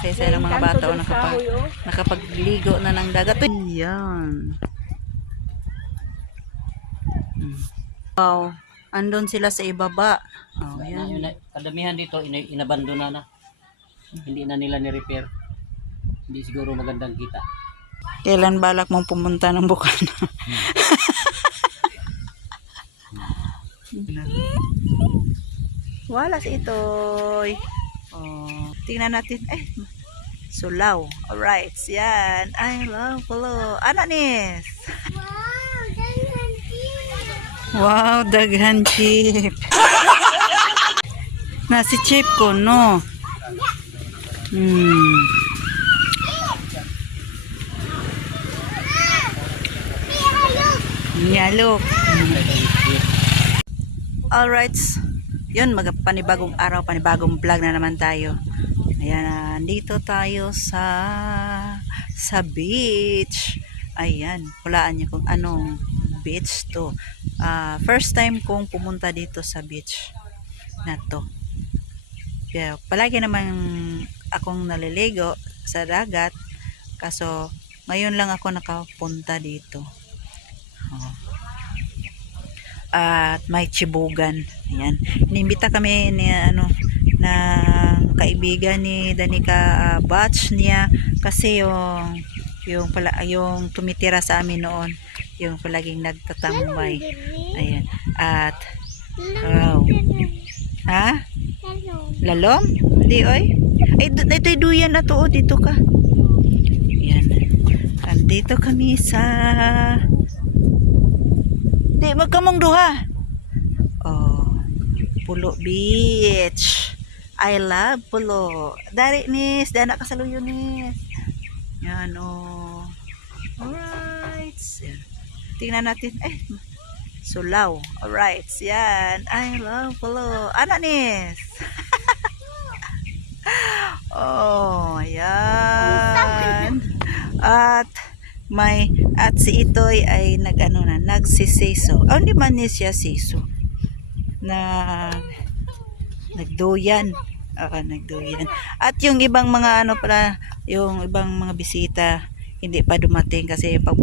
Saya ng mga bata o nakapagligo na ng dagat. Yan. Wow. Andun sila sa ibaba. Oh, yan. Kadamihan dito, inabandona na. Hindi na nila ni-repair. Hindi siguro magandang kita. Kailan balak mong pumunta ng Bukana? Wala si Itoy. Oh, tingnan natin. Sulaw. Alright. Yan. I love Polo. Ano nis? Wow, daghan chip. Na si chip ko, no? Yalok. Alright. Yun, panibagong araw, panibagong vlog na naman tayo. Ayan, nandito tayo sa beach. Ayan, hulaan niyo kung anong beach to. First time kong pumunta dito sa beach na to. Kaya palagi naman akong naliligo sa dagat. Kaso ngayon lang ako nakapunta dito. At may chibugan. Ayan. Inimbita kami ni na kaibigan ni Danica, batch niya kasi yung tumitira sa amin noon, yung palaging nagtatambay. Ayan. At wow. Ha? Lalom? Hindi oy. Ito'y duyan na to, dito ka. Ayan. Andito kami sa di magkamong duha. Oh, Pulo Beach. I love Pulo. Dari nis, dana kasaluyo nis. Yan oh. Alright. Yan. Tingnan natin. Sulaw. Alright. Yan. I love Pulo. Ano nis? Oh, yan. At si Itoy ay nagsisiso. Hindi man niya siya siso. Nagduyan. Nagduyan. At yung ibang mga yung ibang mga bisita hindi pa dumating kasi pag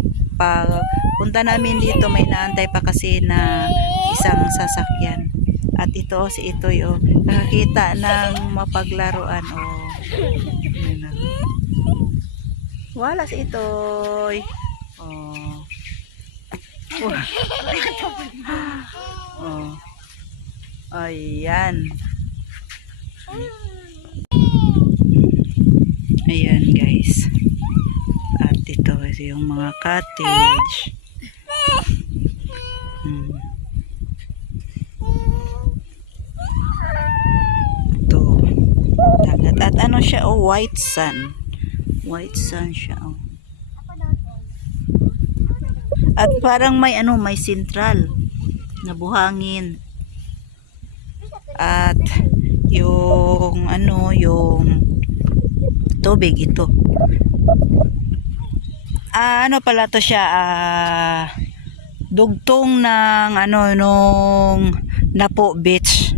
punta namin dito may naantay pa kasi na isang sasakyan. At ito si Itoy nakakita ng mapaglaruan wala si Itoy. Ayan. Ayan guys. At ito yung mga cottage. Ito. Dagat. At ano siya? White sun. White sun siya. At parang may sentral na buhangin. At yung tubig ito. Pala to siya dugtong ng nung Napo Beach.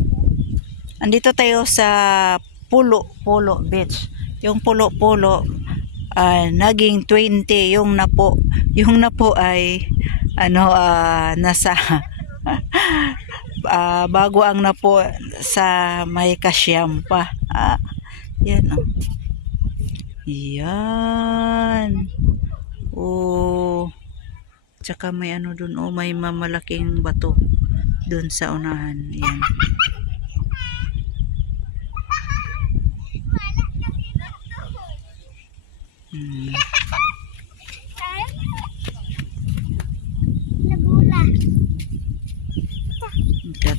Andito tayo sa Pulo Beach. Yung Pulo naging 20 yung Napo ay nasa bago ang Napo sa may Kasyam pa. Yan yan tsaka may dun may mamalaking bato dun sa unahan. Yan.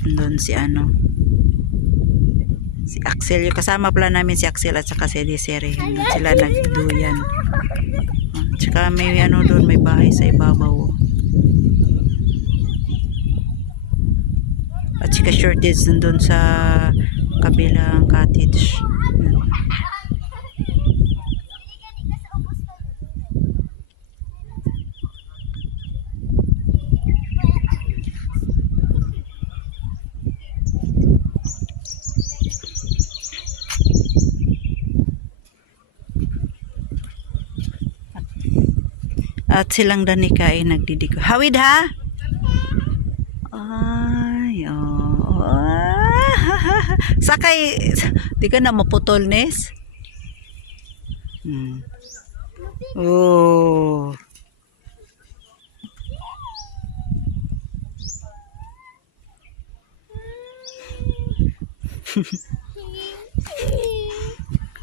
Doon si Axel, yung kasama pala namin si Axel at saka si Desiree. Doon sila nagduyan. Tsaka may doon may bahay sa ibabaw. At saka shortage doon sa kabilang cottage. At silang Danica ay nagdidiko. Hawid ha? Ay, oh. Sakay, di ka na maputol, Nes? Oh.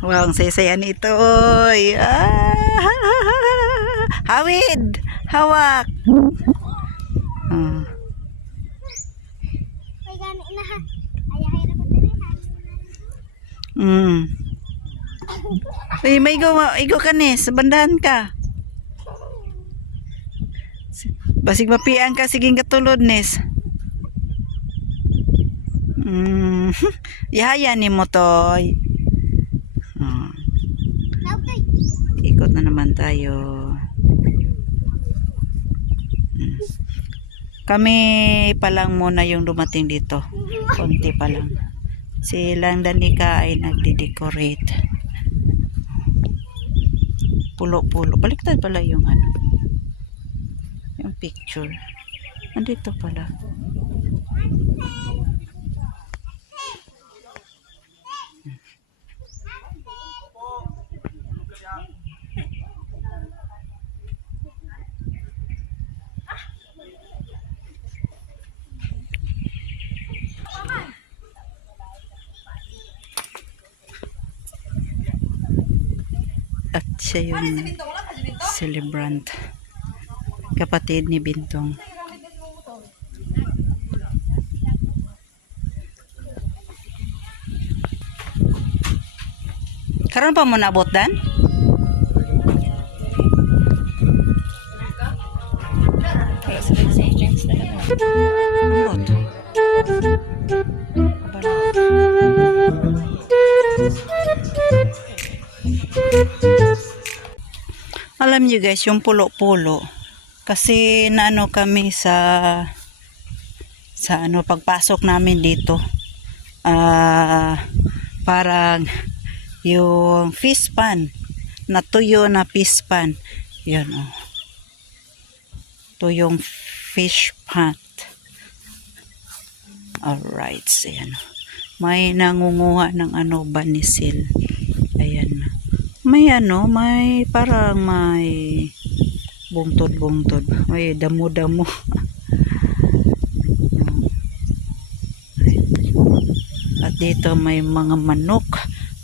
Wow, ang saya-saya nito. Oy. Hawid! Hawak! Oh. Uy, may igo ka ni, sa bandahan ka. Basig mapian ka, siging katulod, Nes. Yahaya ni mo, Toy. Ikot na naman tayo. Kami pa lang muna yung dumating dito. Konti pa lang. Silang Danica ay nagde-decorate. Pulo-pulo. Baliktad pala yung ano. Yung picture. Andito pala. At siya yung celebrant, kapatid ni Bintong. Karon pa mo naabot dan? Alam niyo guys, yung pulo-pulo, kasi naano kami sa ano pagpasok namin dito, parang yung fish pan, natuyo na fish pan, yun oh, tuyong fish pan. Alright, so yan, may nangunguha ng ano, banisil. Ayan, may ano, may parang may bungtod-bungtod, may damo-damo. At dito may mga manok.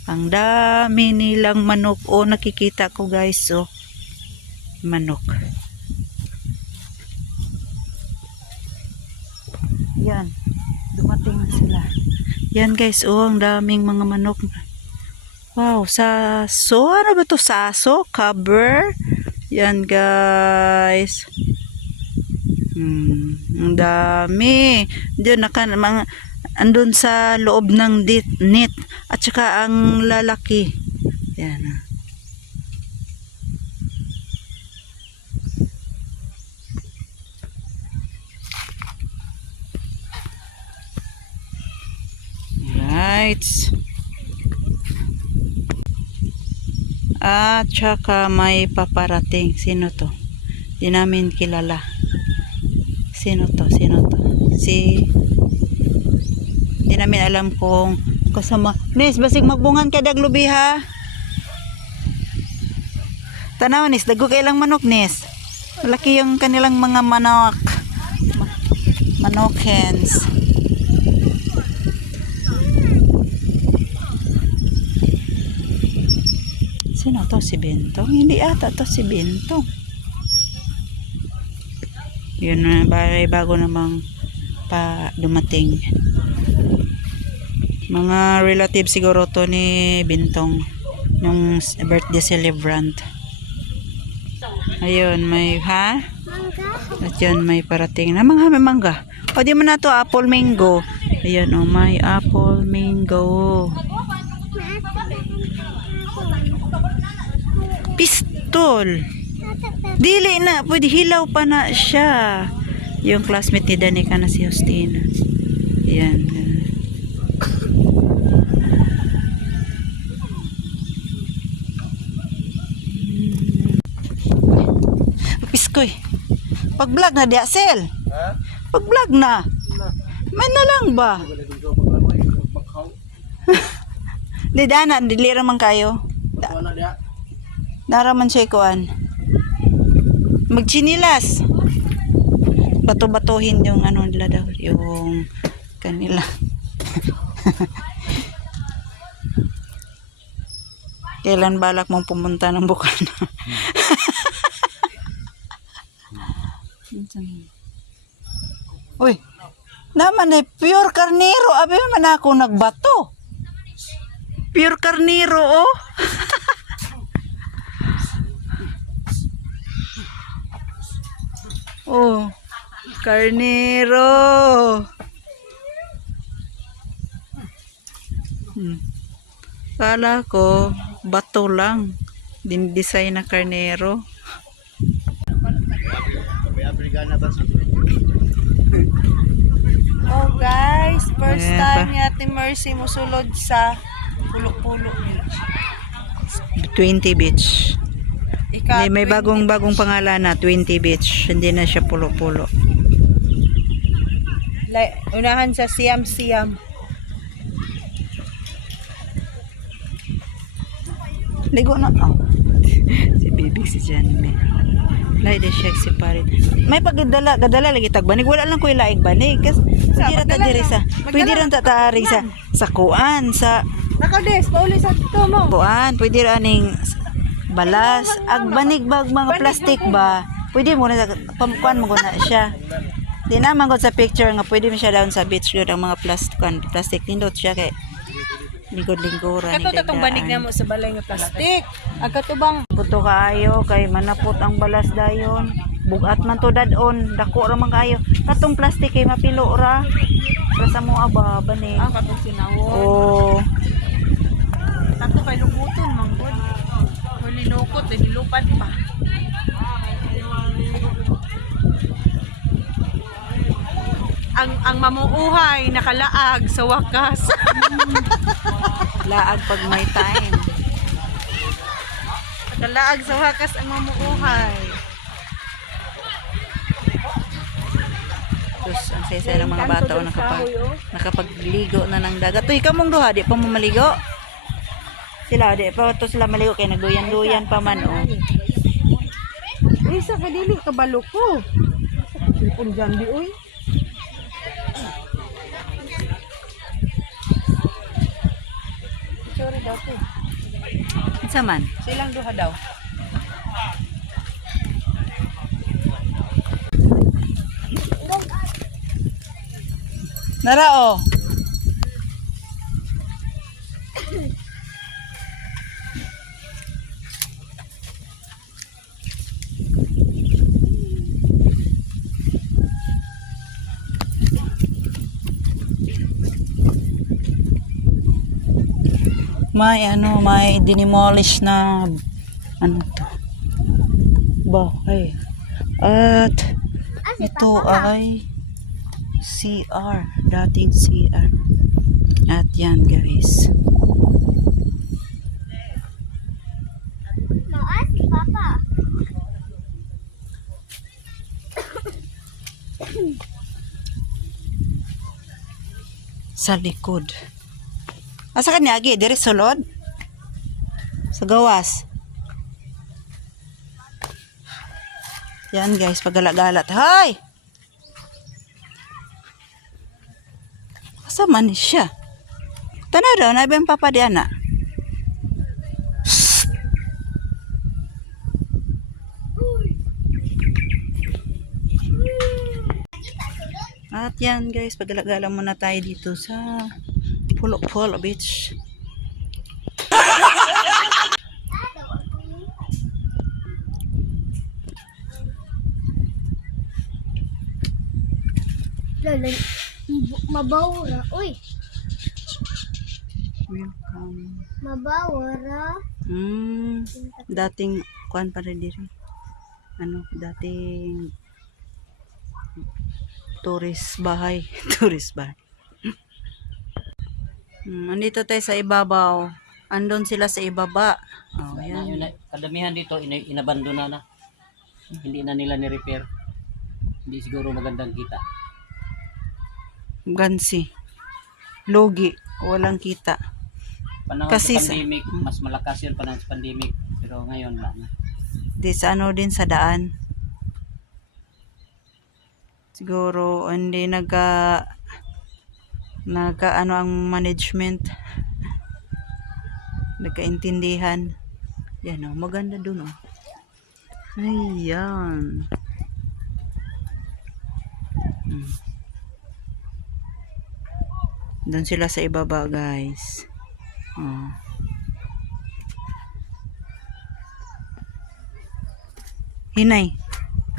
Ang dami nilang manok. O, nakikita ko guys, so manok. Yan, dumating na sila. Yan guys, oh, ang daming mga manok. Wow, saso. Ano ba to? Saso? Cover? Yan guys. Ang dami. Diyan mga andun sa loob ng net. At saka ang lalaki. Yan. Right. At saka may paparating. Sino to? Di namin kilala. Sino to? Di namin alam kung kasama. Nes, basig magbungan ka daglubi ha. Tanaw Nes, dago kailang manok Nes. Malaki yung kanilang mga manok. Manokens. Sino to? Si Bintong? Hindi ata to si Bintong. Yun na, bago namang pa dumating. Mga relative siguro to ni Bintong, yung birthday celebrant. Ayun, may ha? At yun, may parating na mga mangga. O di mo na to, apple mango. Ayun, oh, may apple mango. Pistol. Dili na, pwede hilaw pa na siya. Yung classmate ni Danica na si Justina. Yan. Koy. Pag-vlog na di Sel. Ha? Pag-vlog na. May na lang ba? Di dana, dili raman kayo. Ano dia? Naraman siya kuan. Magchinilas. Bato-batuhin yung ano nila daw, yung kanila. Kailan balak mong pumunta ng Bukana? Uy, naman eh, pure karnero. Abi man ako nagbato. Pure karnero, oh. Oh, karnero. Kala ko, bato lang. Din-design na karnero. Oh guys, first Ayan time pa. ni Ate Mercy musulod sa Pulo-Pulo Beach. 20 Beach. May 20 bagong pangalan na 20 Beach. Hindi na siya pulo-pulo. Unahan sa Siam-Siam. Ligo na. Oh. Si Bibig si Janme. Lai de siya si parit. May pagdala, gadala lagi tagbanig. Wala lang ko ilaig banig. Kasi pwede ra ta diri sa. Pwede ra ta taari sa kuan sa Nakades, pauli sa ito mo. kuan. Pwede ra ning balas. Agbanig bag mga plastic ba. Pwede mo na kuan mo na siya. Di na man sa picture nga pwede mo siya down sa beach good ang mga plastic nindot siya kay lingkod-lingkuran. Kato tatong banig na mo sa balay nga plastic. Agkatubang Puto kaayo kay manapot ang balas dayon. Bugat man to dadon, dako ra man kaayo. Katong plastic kay mapilo ra. Para sa mo aba bani. ang katong sinawon. Oh, Tato kay luguton manggod. Huli lukot, nilupad pa. Ang mamuuhay nakalaag sa wakas. laag pag may time. Nakalaag sa wakas ang mamuuhay. Tapos ang saya ng mga bata o nakapagligo na ng dagat. Tuy kamong duha di pa mo maligo. Sila di pa to sila maligo kay nagduyan-duyan pa man oh. Isa ka dili kabalo ko. Pun dyan di uy. Sorry daw po. Unsa man? Silang duha daw. Nara oh. May dinimolish na ano to bahay at ito ay CR, dating CR at yan guys sa likod. Asa ka niya, Agi? Diri sulod? Sa gawas. Yan guys, paggalagalat. Hoy! Asa man ni siya? Tanaw daw, nabi ang papa di anak. At yan guys, paggalagala muna tayo dito sa Pulo-Pulo Beach. Mabawra. Uy, Welcome. mabawra. Dating kuan pa rin diri. Ano, dating tourist bahay. Tourist bahay. Andito tayo sa ibabaw. Andun sila sa ibaba. Oh, yan. Kadamihan dito inabandona na. Hindi na nila ni-repair. Hindi siguro magandang kita. Gansi. Logi. Walang kita. Panahon Kasi sa pandemic, mas malakas yun panahon sa pandemic. Pero ngayon wala na. Di sa ano din sa daan. Siguro hindi nagka ano ang management. Nagkaintindihan. Yan oh, maganda dun oh. Ayan. Doon sila sa ibaba, guys. Oh. Hinay.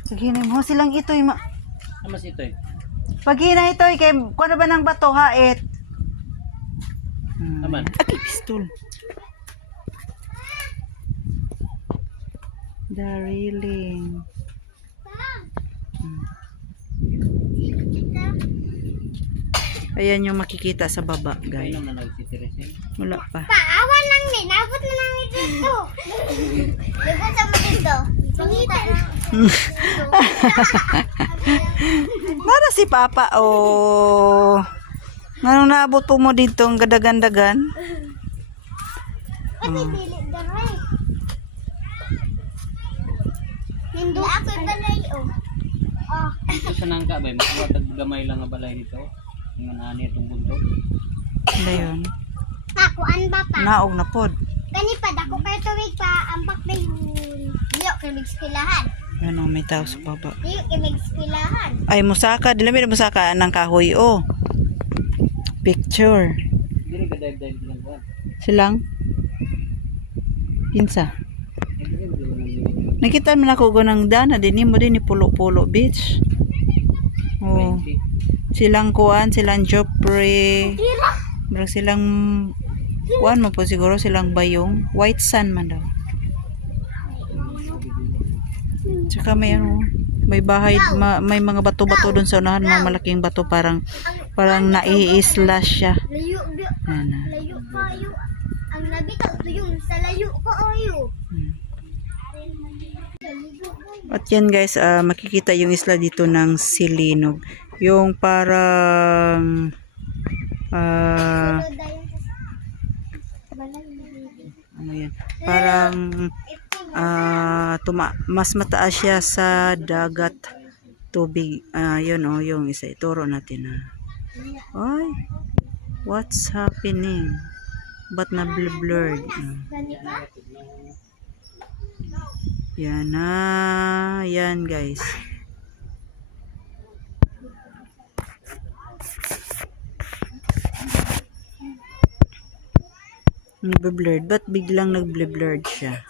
Sige, hinay mo silang ito'y Mas ito eh. pag hinay ito'y kay kuno ba ng bato hait? Aman. Aki pistol. Dariling. Ayan yung makikita sa baba, guys. Kainom na nagsitiris eh. Wala pa. Paawan lang din. Nabot na lang dito. Lugod sa mo dito. Pangita na. Nara si Papa, oh. Ano naabot po mo dito ang gadagandagan? Ay, may dili daray. Nindo ako balay oh. Oh. Ito sa nangka ba? Makuha gamay lang nga balay dito. Yung nani itong bundok. Ano yun? Nakuan ba pa? Naog na pod. Kani pa dako kay tuwig pa ambak na yun. Diyo kay migspilahan. Ano, may tao sa baba. Diyo kay migspilahan. Ay, musaka. Dila may musaka ng kahoy, oh. Picture. Hindi ka dahil lang buwan. Silang? Kinsa? Nakita mo na ko ng dana. Dini mo din ni Pulo-Pulo Beach. Oh. Silang kuan, silang Joffrey. Marag silang kuan mo po siguro silang bayong. White sand man daw. Tsaka may ano, may bahay, may mga bato-bato doon sa unahan, mga malaking bato parang nai-isla siya. Layo biyo. Yan na. Layo kayo. Ang nabitaw to yung sa layo ko ayo. At yan guys, makikita yung isla dito ng Silinog. Yung parang ano yan? Parang mas mataas siya sa dagat tubig. Yun oh, yung isa ituro natin. Ay, what's happening? Ba't na blurred? Yan na. Yan guys. Nagbe-blurred. Ba't biglang nagbe-blurred siya?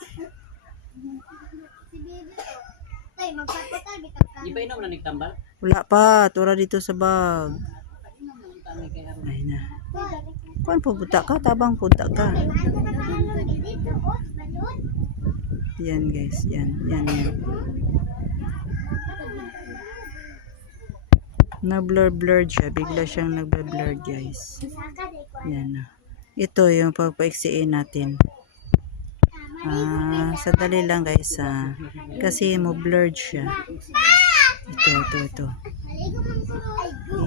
Tay magpapatay bitag ka. Di ba inom na nagtambal? Wala pa. Tura dito sa bag. Ay na. Kuan po punta ka? Tabang punta ka. Yan guys. Yan. Yan. Na-blurred siya. Bigla siyang nagbe-blurred guys. Yan na. Ito yung pagpaiksiin natin. Sadali lang guys. Kasi mo blurred siya. Ito.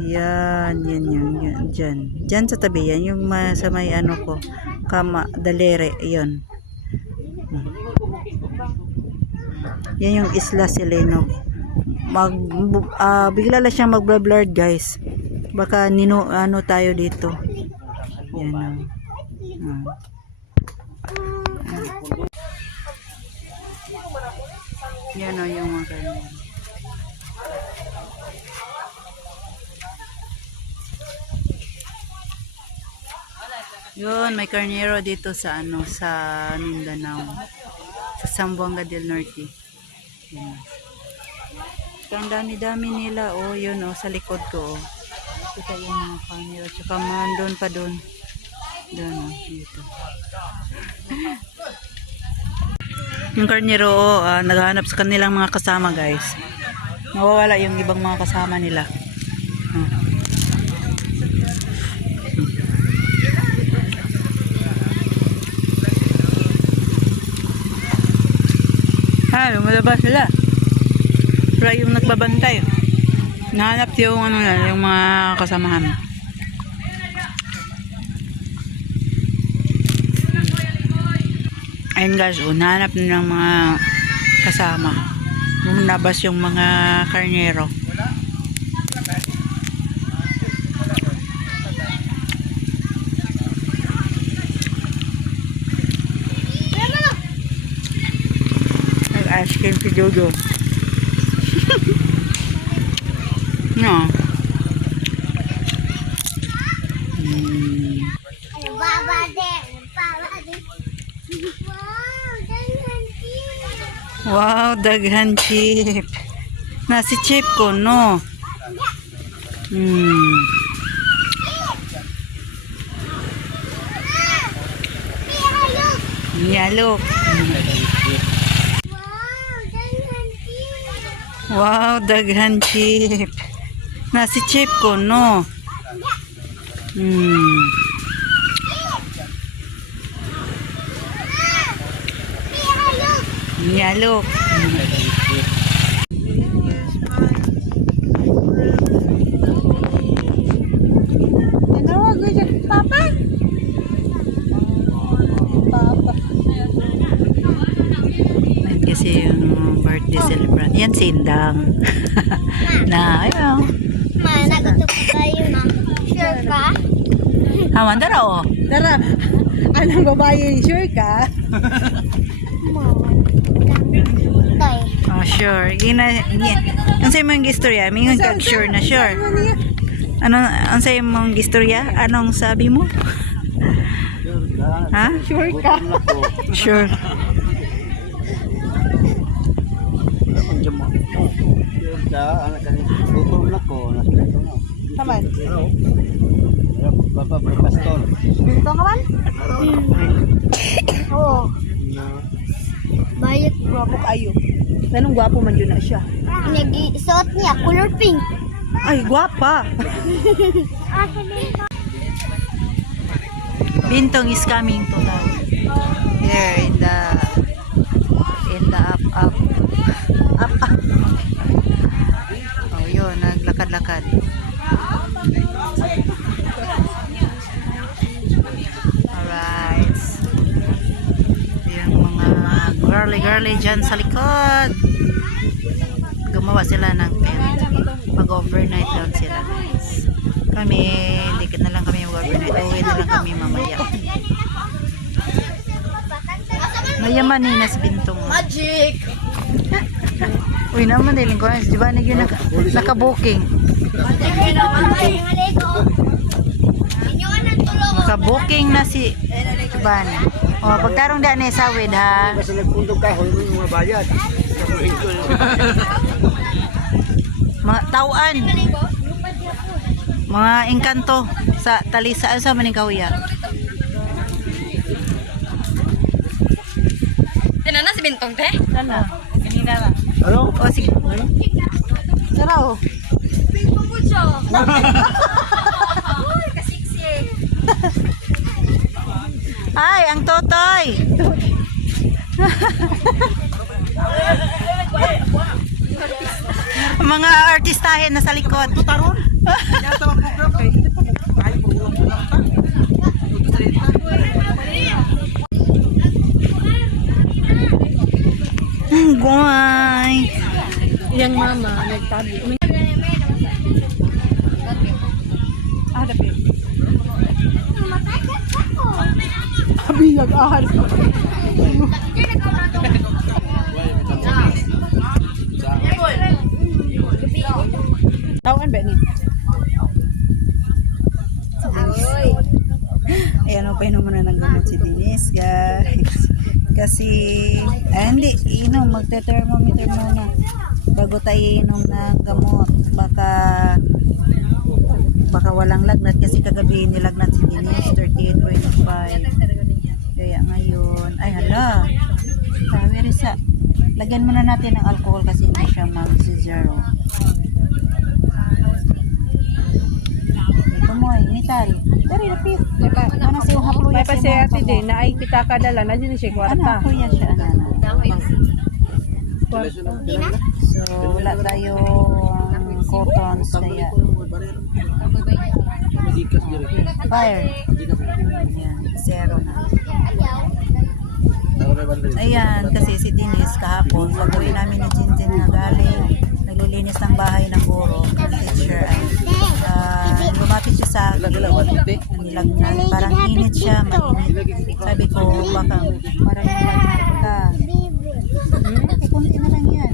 Yan. Diyan sa tabi yan. Yung sa may ano ko. Dalere. Yan. Yan yung Isla Silinog. Bigla lang siyang mag-blurred guys. Baka ano tayo dito. Yan. Yan o yung mga ganyan. Yun, may karnero dito sa ano, sa Mindanao. Sa Zamboanga del Norte. Yan. Ang dami-dami nila, oh, yun oh, sa likod ko, oh. Kita yung mga karnero. Tsaka doon pa doon. Doon, oh, dito. Yung karnero, naghahanap sa kanilang mga kasama guys. Nawawala yung ibang mga kasama nila. Lumalabas sila. Wala yung nagbabantay. Nahanap yung ano na, yung mga kasamahan. Ayun guys, nahanap na ng mga kasama. Lumabas yung mga karnero. Nag-ice cream si Jojo. No. Baba din. Baba din. Wow, Wow, daghan daghan chip. Nasi chip ko, no? Yalok. Wow, Wow, daghan daghan chip. Nasi chip ko, no? Yalok. Tinawag ko siya, Papa. Papa. Ayun kasi yung birthday celebrant. Yan si Indang. Na, ayun. Ma, nagutom tayo na. Sure ka? Haman dara, oh. Tara, anong babae, sure ka? Tay. Oh, sure. Ang sa'yo mong istorya? Mingon ka, sure na sure. Ang sa'yo mong istorya? Anong sabi mo? Ha? Sure ka? Sure. Saman. Bapak berpastor. Bintong ka man? Oo. Bayat. Gwapo kayo. Nanong gwapo man yun na siya. Nag-isuot niya, color pink. Ay, gwapa. Bintong is coming to now. Here in the up. Oh, yun, naglakad-lakad. Alright. Yung mga girly dyan sa likod. Gumawa sila ng tent. Mag-overnight down sila, guys. Kami, dikit na lang kami mag-overnight. Uwi na lang kami mamaya. Mayaman ni nas Bintong. Magic! Uy naman, diling ko. Di ba nagyo naka-booking? Naka-booking na si Iban. O, pagtarong daan eh sawid, ha? Basta nagpundog ka, huwag mo mga bayad. Mga tauan. Mga engkanto sa talisa sa maning kahuya. Tinana si Bintong, te? Tana. Kanina na. Ano? O sige. Tara, oh. Bintong po siya. Uy, kasiksi. Ay, ang totoy. Mga artistahin na sa likod. Taron. Yata ang program kay. Ay, program mo lang ta. Guay. Yang mama, nagtabi. Ah, dapat. Sabi nag-ahal. Tawan ba ni? Ayan, painom muna ng gamot si Denise, guys. Kasi, hindi, inom, magte-thermometer muna. Bago tayo inom ng gamot. Baka walang lagnat. Kasi kagabi nilagnat si Denise, 38.5. Kaya ngayon, ay hala. Sabi Risa, lagyan muna natin ng alcohol kasi hindi siya mag-zero. Ito mo ay, metal. Dari, rapit. Ano si haplo May pa siya ati din, na ay kita kadala, na din siya Ano, kwarta. kuya siya, ano. Kwarta. So, So, wala tayong cottons kaya fire. Ayan, zero na. Ayan, kasi si Denise kahapon, pag-uwi namin ni Jinjin na galing, naglilinis ng bahay ng guro, ng teacher ay lumapit siya sa akin, nilagnan, parang init siya, mainit. Sabi ko, baka parang nilagnat ka. Kunti na lang yan.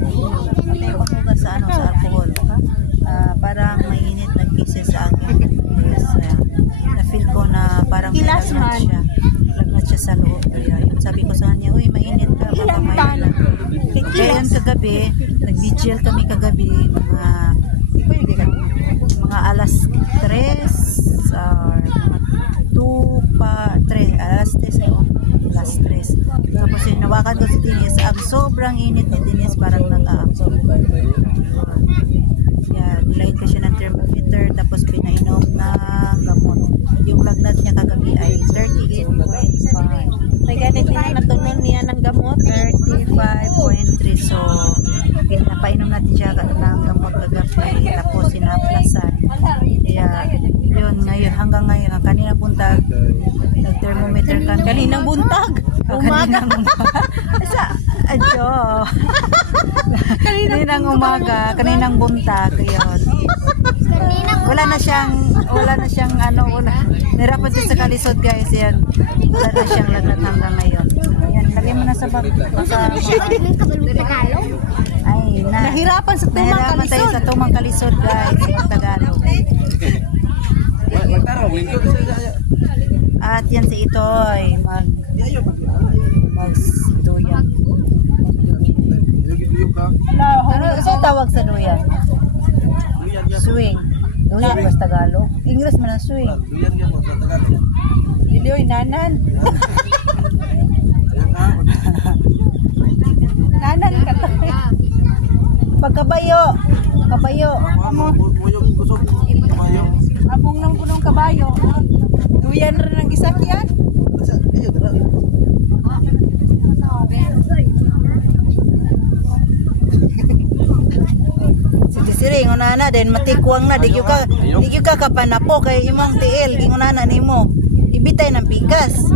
Hindi ko pagkugas sa alcohol. Parang mainit nag-kisses sa akin. Yes, na-feel ko na parang may lagnat siya. Lagnat siya sa loob. Kaya yun, sabi ko sa kanya, uy, mainit ka. Baka may lagnat. Kaya yun kagabi, nag-vigil kami kagabi, mga alas 3 or mga 2 pa 3, alas 3 yun, alas 3. Tapos yun, nawakan ko si Denise, ang sobrang init ni Denise, parang nag-a-absorb. Yeah, nilagay ko siya ng thermometer, tapos pinainom na gamot. Yung lagnat niya kagabi ay 38.5. May ganit din natunon niya ng gamot. 35.3. So, pinapainom natin siya ng gamot kagabi, tapos sinaplasan. Kaya, yun ngayon, hanggang ngayon, ang kaninang buntag, nag-thermometer kami. Kaninang buntag. Kaninang umaga. Adyo. Kaninang umaga, kaninang buntag, yun. Wala na siyang nirapan siya sa kalisod, guys, yan. Wala na siyang lagnat hanggang ngayon. Ayan, lagyan mo na sa bag. Ay, Nahirapan sa tumang nahirapan tayo kalisod. sa tumang kalisod, guys, yung Tagalog. At yan si Itoy, magduyan. Ano yung tawag sa duyan? Swing. Duyan ba sa Tagalog? English man ang swing. Ilioy nanan. Nanan ka to. Pagkabayo. Kabayo. Among nang punong kabayo. Duyan rin ang gisakyan. Sige siri, ngunana din matikwang na. Digyo ka kapanapo kay imong tiil. Gingunana nimo. Ibitay ng pikas.